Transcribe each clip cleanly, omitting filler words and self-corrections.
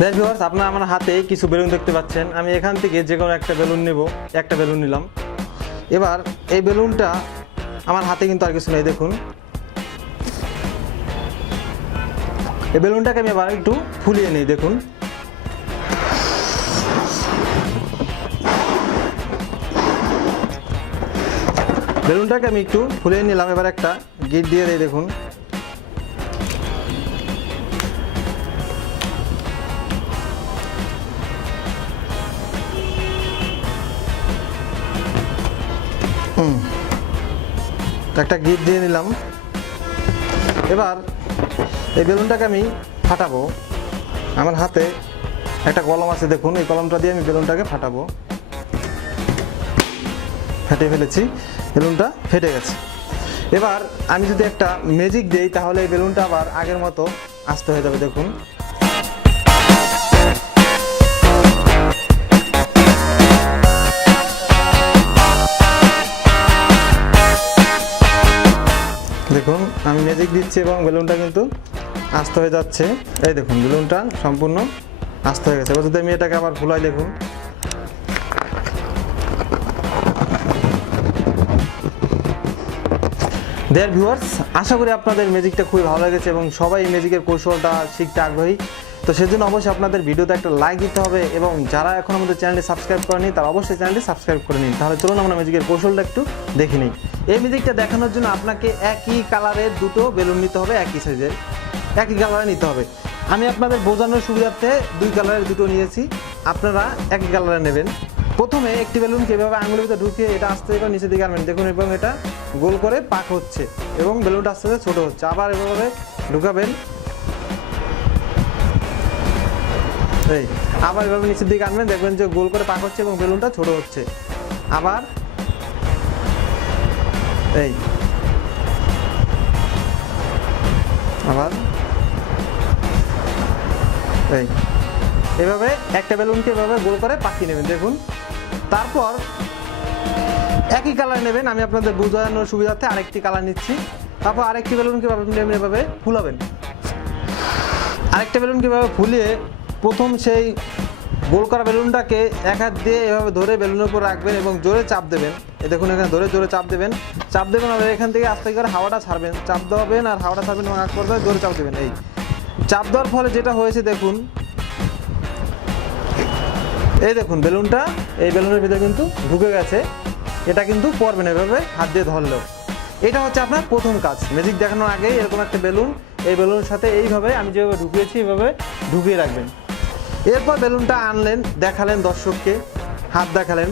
দেখ ভিউয়ার্স, আপনারা আমার হাতে কিছু বেলুন দেখতে পাচ্ছেন। আমি এখান থেকে যে কোনো একটা বেলুন নেব। একটা বেলুন নিলাম। এবার এই বেলুনটা আমার হাতে কিন্তু আর কিছু নেই। দেখুন, এই বেলুনটাকে আমি এবার একটু ফুলিয়ে নিই। দেখুন, বেলুনটাকে আমি একটু ফুলিয়ে নিলাম। এবার একটা গিট দিয়ে দিই। দেখুন, একটা গিট দিয়ে নিলাম। এবার এই বেলুনটাকে আমি ফাটাবো। আমার হাতে একটা কলম আছে। দেখুন, এই কলমটা দিয়ে আমি বেলুনটাকে ফাটাবো। ফেটে ফেলেছি, বেলুনটা ফেটে গেছে। এবার আমি যদি একটা ম্যাজিক দিই তাহলে এই বেলুনটা আবার আগের মতো আস্তে হয়ে যাবে। দেখুন, দেখুন আমি ম্যাজিক দিচ্ছি এবং বেলুনটা কিন্তু আস্তে হয়ে যাচ্ছে। এই দেখুন, বেলুনটা সম্পূর্ণ আস্তে হয়ে গেছে। এবার যদি আমি এটাকে আবার ফুলাই, দেখুন, দেয়ার ভিউয়ার্স, আশা করি আপনাদের ম্যাজিকটা খুবই ভালো লেগেছে এবং সবাই এই ম্যাজিকের কৌশলটা শিখতে আগ্রহী। তো সেজন্য অবশ্যই আপনাদের ভিডিওতে একটা লাইক দিতে হবে এবং যারা এখন আমাদের চ্যানেলটি সাবস্ক্রাইব করেনি তারা অবশ্যই চ্যানেলটি সাবস্ক্রাইব করে নিন। তাহলে চলুন আমরা ম্যাজিকের কৌশলটা একটু দেখে নিই। এই ম্যাজিকটা দেখানোর জন্য আপনাকে একই কালারের দুটো বেলুন নিতে হবে, একই সাইজের, একই কালারে নিতে হবে। আমি আপনাদের বোঝানোর সুবিধার্থে দুই কালারের দুটো নিয়েছি, আপনারা একই কালারে নেবেন। প্রথমে একটি বেলুনকে এভাবে আঙুলের ভিতরে ঢুকিয়ে এটা আস্তে করে নিচে দিকে আনবেন। দেখুন, এবং এটা গোল করে পাক হচ্ছে এবং বেলুনটা আস্তে আস্তে ছোটো হচ্ছে। আবার এভাবে ঢুকাবেন, এই আবার এভাবে নিচের দিকে আনবেন। দেখবেন যে গোল করে পাক হচ্ছে এবং বেলুনটা ছোটো হচ্ছে। আবার এই আবার এই এভাবে একটা বেলুনকে এভাবে গোল করে পাকিয়ে নেবেন। দেখুন, তারপর একই কালার নেবেন। আমি আপনাদের বোঝানোর সুবিধার্থে আরেকটি কালার নিচ্ছি। তারপর আরেকটি বেলুনকে এভাবে ফুলাবেন। আরেকটা বেলুনকে এভাবে ফুলিয়ে প্রথম সেই গোল করা বেলুনটাকে এক হাত দিয়ে এভাবে ধরে বেলুনের উপর রাখবেন এবং জোরে চাপ দেবেন। এই দেখুন, এখানে ধরে জোরে চাপ দেবেন। আর এখান থেকে আস্তে করে হাওয়াটা ছাড়বেন। চাপ দেবেন আর হাওয়াটা ছাড়বেন এবং আগ পর্যায়ে জোরে চাপ দেবেন। এই চাপ দেওয়ার ফলে যেটা হয়েছে, দেখুন, এই দেখুন বেলুনটা এই বেলুনের ভিতরে কিন্তু ঢুকে গেছে। এটা কিন্তু পড়বে না এভাবে হাত দিয়ে ধরলেও। এটা হচ্ছে আপনার প্রথম কাজ। ম্যাজিক দেখানোর আগে এরকম একটা বেলুন, এই বেলুনের সাথে এইভাবে আমি যেভাবে ঢুকিয়েছি এইভাবে ঢুকিয়ে রাখবেন। এরপর বেলুনটা আনলেন, দেখালেন দর্শককে, হাত দেখালেন।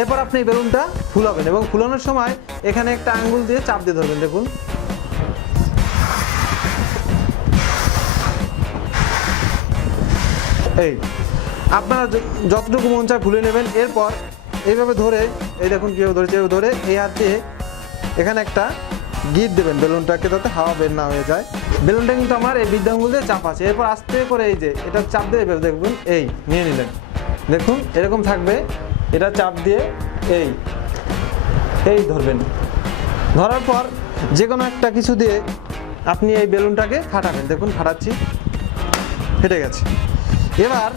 এরপর আপনি এই বেলুনটা ফুলাবেন এবং ফুলানোর সময় এখানে একটা আঙ্গুল দিয়ে চাপ দিয়ে ধরবেন। দেখুন, এই আপনারা যতটুকু মন চায় ফুলে নেবেন। এরপর এইভাবে ধরে, এই দেখুন কীভাবে ধরেছে, এইভাবে ধরে এই হাত দিয়ে এখানে একটা গিট দেবেন বেলুনটাকে, যাতে হাওয়া বের না হয়ে যায়। বেলুনটা কিন্তু আমার এই বৃদ্ধ আঙ্গুল দিয়ে চাপ আছে। এরপর আস্তে করে এই যে এটা চাপ দিয়ে এভাবে দেখুন, এই নিয়ে নিলেন। দেখুন এরকম থাকবে। এটা চাপ দিয়ে এই ধরবেন। ধরার পর যে কোনো একটা কিছু দিয়ে আপনি এই বেলুনটাকে ফাটাবেন। দেখুন ফাটাচ্ছি, ফেটে গেছে। এবার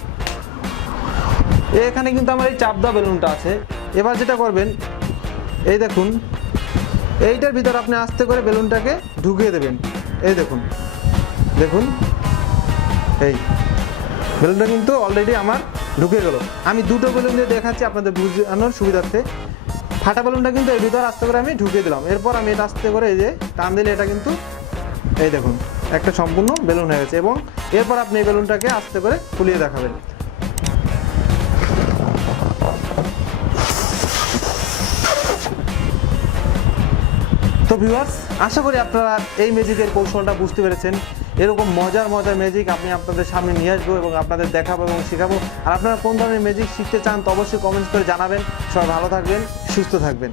এখানে কিন্তু আমার এই চাপ দেওয়া বেলুনটা আছে। এবার যেটা করবেন, এই দেখুন এইটার ভিতর আপনি আস্তে করে বেলুনটাকে ঢুকিয়ে দেবেন। এই দেখুন, দেখুন এই বেলুনটা কিন্তু অলরেডি আমার ঢুকে গেল। আমি দুটো বেলুন দিয়ে দেখাচ্ছি আপনাদের বোঝানোর সুবিধার্থে। ফাটা বেলুনটা কিন্তু এর ভিতর আস্তে করে আমি ঢুকিয়ে দিলাম। এরপর আমি এটা আস্তে করে এই যে টান দিলে এটা কিন্তু এই দেখুন একটা সম্পূর্ণ বেলুন হয়ে গেছে। এবং এরপর আপনি এই বেলুনটাকে আস্তে করে ফুলিয়ে দেখাবেন। তো ভিউয়ার্স, আশা করি আপনারা এই ম্যাজিকের কৌশলটা বুঝতে পেরেছেন। এরকম মজার ম্যাজিক আমি আপনাদের সামনে নিয়ে আসবো এবং আপনাদের দেখাবো এবং শেখাবো। আর আপনারা কোন ধরনের ম্যাজিক শিখতে চান তো অবশ্যই কমেন্টস করে জানাবেন। সবাই ভালো থাকবেন, সুস্থ থাকবেন।